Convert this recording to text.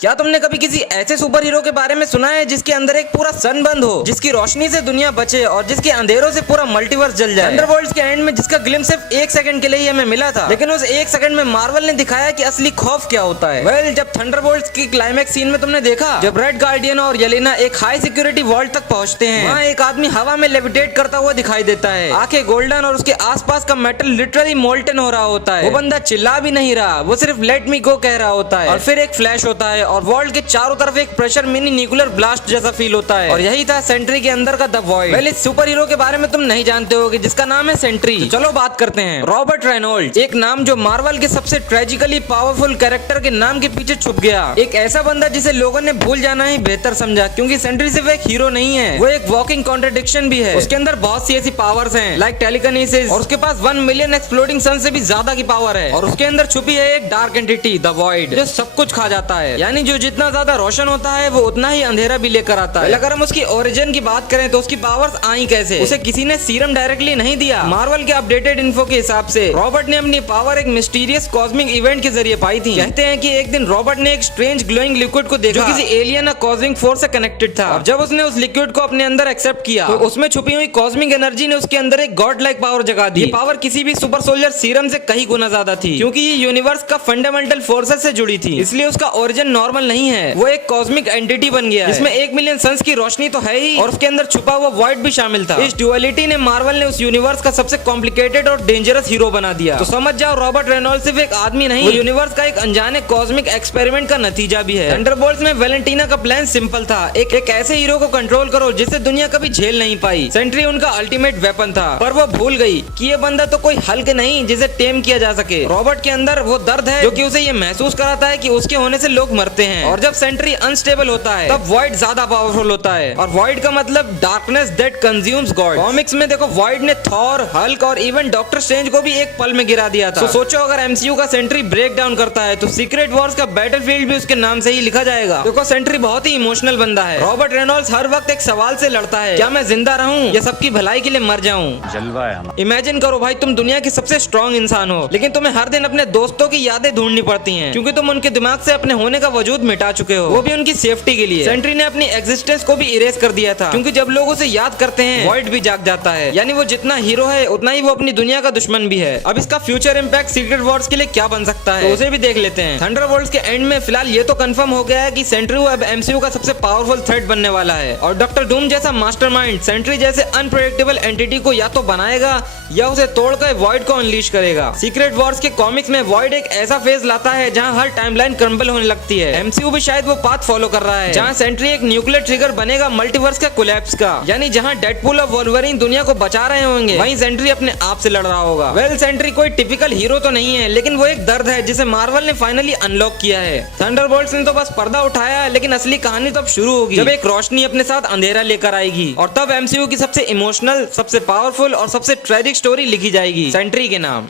क्या तुमने कभी किसी ऐसे सुपर हीरो के बारे में सुना है जिसके अंदर एक पूरा सन बंद हो, जिसकी रोशनी से दुनिया बचे और जिसके अंधेरों से पूरा मल्टीवर्स जल जाए? थंडरबोल्ट्स के एंड में जिसका ग्लिम्स सिर्फ 1 सेकंड के लिए ही हमें मिला था, लेकिन उस 1 सेकंड में मार्वल ने दिखाया कि असली खौफ क्या होता है। वेल, जब थंडरबोल्ट्स की क्लाइमैक्स सीन में तुमने देखा जब रेड गार्डियन और येलेना एक हाई सिक्योरिटी वॉल्ट तक पहुंचते हैं, वहाँ एक आदमी हवा में लेविटेट करता हुआ दिखाई देता है, आंखें गोल्डन और उसके आसपास का मेटल लिटरली मोल्टन हो रहा होता है। वो बंदा चिल्ला भी नहीं रहा, वो सिर्फ लेट मी गो कह रहा होता है और फिर एक फ्लैश होता है और वॉल्ट के चारों तरफ एक प्रेशर मिनी न्यूक्लियर ब्लास्ट जैसा फील होता है और यही था सेंट्री के अंदर का द वॉइड। वेल, इस सुपर हीरो के बारे में तुम नहीं जानते होगे जिसका नाम है सेंट्री। तो चलो बात करते हैं। रॉबर्ट रेनॉल्ड्स, एक नाम जो मार्वल के सबसे ट्रेजिकली पावरफुल कैरेक्टर के नाम के पीछे छुप गया। एक ऐसा बंदा जिसे लोगों ने भूल जाना ही बेहतर समझा, क्योंकि सेंट्री सिर्फ एक हीरो नहीं है, वो एक वॉकिंग कॉन्ट्रडिक्शन भी है। उसके अंदर बहुत सी ऐसी पावर्स हैं लाइक टेलीकिनेसिस, और उसके पास 1 मिलियन एक्सप्लोडिंग सन से भी ज्यादा की पावर है, और उसके अंदर छुपी है एक डार्क एंटिटी द वॉइड जो सब कुछ खा जाता है। यानी जो जितना ज्यादा रोशन होता है वो उतना ही अंधेरा भी लेकर आता है। अगर हम उसकी ओरिजिन की बात करें तो उसकी पावर्स आई कैसे? उसे किसी ने सीरम डायरेक्टली नहीं दिया। मार्वल के अपडेटेड इन्फो के हिसाब से रॉबर्ट ने अपनी पावर एक मिस्टीरियस कॉस्मिक इवेंट के जरिए पाई थी। कहते हैं कि एक दिन रॉबर्ट ने एक स्ट्रेंज ग्लोइंग लिक्विड को देखा जो किसी एलियन या कॉस्मिक फोर्स से कनेक्टेड था, और जब उसने उस लिक्विड को अपने अंदर एक्सेप्ट किया तो उसमें छुपी हुई कॉस्मिक एनर्जी ने उसके अंदर एक गॉड लाइक पावर जगा दी। ये पावर किसी भी सुपर सोल्जर सीरम से कई गुना ज्यादा थी, क्योंकि ये यूनिवर्स का फंडामेंटल फोर्सेस से जुड़ी थी, इसलिए उसका ओरिजिन नॉर्मल नहीं है, वो एक कॉस्मिक एंटिटी बन गया जिसमें 1 मिलियन सन्स की रोशनी तो है ही और उसके अंदर छुपा हुआ वॉइड भी शामिल था। इस ड्युअलिटी ने मार्वल ने उस यूनिवर्स का सबसे कॉम्प्लिकेटेड और डेंजरस हीरो बना दिया। तो समझ जाओ, रॉबर्ट रेनॉल्ड्स सिर्फ एक आदमी नहीं, वो यूनिवर्स का एक अनजाने कॉस्मिक एक्सपेरिमेंट का नतीजा भी है। थंडरबोल्ट्स में वैलेंटीना का प्लान सिंपल था, एक ऐसे हीरो को कंट्रोल करो जिसे दुनिया कभी झेल नहीं पाई। सेंट्री उनका अल्टीमेट वेपन था, पर वो भूल गई कि ये बंदा तो कोई हल्क नहीं जिसे टेम किया जा सके। रॉबर्ट के अंदर वो दर्द है जो कि उसे ये महसूस कराता है कि उसके होने से लोग मरते हैं, और जब सेंट्री अनस्टेबल होता है तब वॉइड ज्यादा पावरफुल होता है, और वॉइड का मतलब darkness that consumes God. Comics में देखो, वॉइड ने थॉर, हल्क और इवन डॉक्टर स्ट्रेंज को भी एक पल में गिरा दिया था। तो सोचो, अगर एमसीयू का सेंट्री ब्रेक डाउन करता है तो सीक्रेट वॉर्स का बैटलफील्ड भी उसके नाम से ही लिखा जाएगा। देखो, सेंट्री बहुत ही इमोशनल बंदा है। रॉबर्ट रेनॉल्ड्स हर वक्त एक सवाल से लड़ता है, क्या मैं जिंदा रहूं या सबकी भलाई के लिए मर जाऊं? जलवा है। इमेजिन करो भाई, तुम दुनिया की सबसे स्ट्रॉन्ग इंसान हो, लेकिन तुम्हें हर दिन अपने दोस्तों की यादें ढूंढनी पड़ती हैं, क्योंकि तुम उनके दिमाग से अपने होने का वजूद मिटा चुके हो, वो भी उनकी सेफ्टी के लिए। सेंट्री ने अपनी एग्जिस्टेंस को भी इरेज कर दिया था, क्योंकि जब लोग उसे याद करते हैं वॉइड भी जाग जाता है। यानी वो जितना हीरो है उतना ही वो अपनी दुनिया का दुश्मन भी है। अब इसका फ्यूचर इम्पैक्ट सीक्रेट वॉर्स के लिए क्या बन सकता है, तो उसे भी देख लेते हैं। थंडरबोल्ट्स के एंड में फिलहाल ये तो कंफर्म हो गया है कि सेंट्री अब एमसीयू का सबसे पावरफुल थ्रेट बनने वाला है, और डॉक्टर डूम जैसा मास्टरमाइंड सेंट्री जैसे अनप्रेडिक्टेबल एंटिटी को या तो बनाएगा या उसे तोड़कर वॉइड को अनलीश करेगा। सीक्रेट वॉर्स के कॉमिक्स में वॉइड एक ऐसा फेज लाता है जहां हर टाइमलाइन क्रम्बल होने लगती है। एमसीयू भी शायद वो पाथ फॉलो कर रहा है जहां सेंट्री एक न्यूक्लियर ट्रिगर बनेगा मल्टीवर्स का कोलैप्स का। यानी जहां डेडपूल और वोल्वरिन दुनिया को बचा रहे होंगे, वहीं सेंट्री अपने आप से लड़ रहा होगा। वेल, सेंट्री कोई टिपिकल हीरो तो नहीं है, लेकिन वो एक दर्द है जिसे मार्वल ने फाइनली अनलॉक किया है। थंडरबोल्ट्स ने तो बस पर्दा उठाया है, लेकिन असली कहानी तो अब शुरू होगी, जब एक रोशनी अपने साथ अंधेरा लेकर आएगी, और तब एमसीयू की सबसे इमोशनल, सबसे पावरफुल और सबसे ट्रेजिक स्टोरी लिखी जाएगी सेंट्री के नाम।